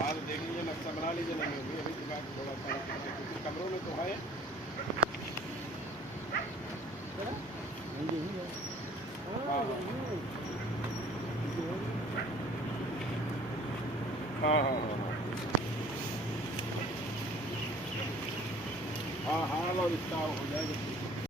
हाल देख लीजिए, नक्शा बना लीजिए। नहीं होगी अभी थोड़ा सा कमरों में तो है। हाँ हाँ हाँ हाँ हाँ हाँ, और इसका हो जाएगा।